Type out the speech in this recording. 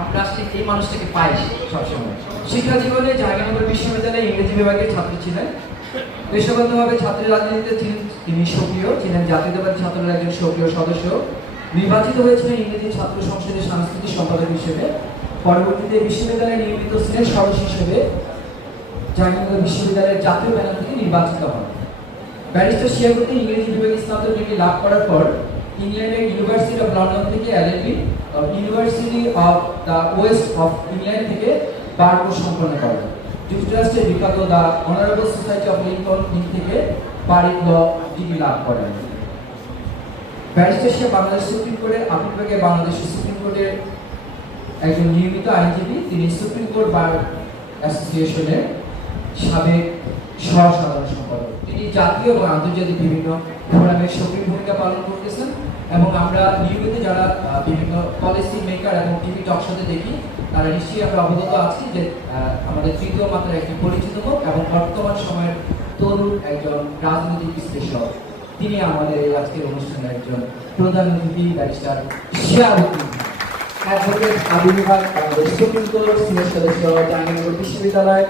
আমরা আসলে এই মানুষটাকে পাই সবসময়। শিক্ষা জীবনে জাহাঙ্গীরনগর বিশ্ববিদ্যালয়ে ইংরেজি বিভাগের ছাত্র ছিলেন। পেশাগতভাবে ছাত্র রাজনীতিতে তিনি সক্রিয় ছিলেন, জাতীয়তাবাদী ছাত্রদের একজন সক্রিয় সদস্য। নির্বাচিত হয়েছিলেন ইংরেজি ছাত্র সংসদের সাংস্কৃতিক সম্পাদক হিসেবে। পরবর্তীতে বিশ্ববিদ্যালয়ে নিয়মিত সিনেট সদস্য হিসেবে জাহাঙ্গীরনগর বিশ্ববিদ্যালয়ের জাতীয় প্যানেল থেকে নির্বাচিত হন। ব্যারিস্টার শিয়াবতী ইংরেজি বিভাগে স্নাতক ডিগ্রি লাভ করার পর ইংল্যান্ডের ইউনিভার্সিটি অফ লন্ডন থেকে LLB, university of the West of England থেকে বার কোর্স সম্পন্ন করেন। যুক্তরাষ্ট্রের বিখ্যাত the honourable society of Lincoln থেকে পারিক ল ডিগ্রি লাভ করেন। ব্যারিস্টার শিয়া বাংলাদেশ সুপ্রিম কোর্টের আপিল বিভাগে বাংলাদেশ সুপ্রিম কোর্টের একজন নিয়মিত আইনজীবী। তিনি সুপ্রিম কোর্ট বার অ্যাসোসিয়েশনের সাবেক সহ-সাধারণ সম্পাদক। তিনি জাতীয় এবং আন্তর্জাতিক বিভিন্ন ফোরামে সক্রিয় ভূমিকা পালন করতেছেন এবং আমরা নিয়মিত যারা বিভিন্ন পলিসি মেকার এবং টিভি টক শোতে দেখি তারা নিশ্চয়ই আমরা অবগত আছি যে আমাদের তৃতীয় মাত্রার একটি পরিচিত মুখ এবং বর্তমান সময়ের তরুণ একজন রাজনৈতিক বিশ্লেষক। তিনি আমাদের এই আজকের অনুষ্ঠানের একজন প্রধান অতিথি ব্যারিস্টার শিয়াবতী, অ্যাডভোকেট আপিল বিভাগ, বাংলাদেশ সুপ্রিম কোর্ট, সিনেট সদস্য, জাহাঙ্গীরনগর বিশ্ববিদ্যালয়।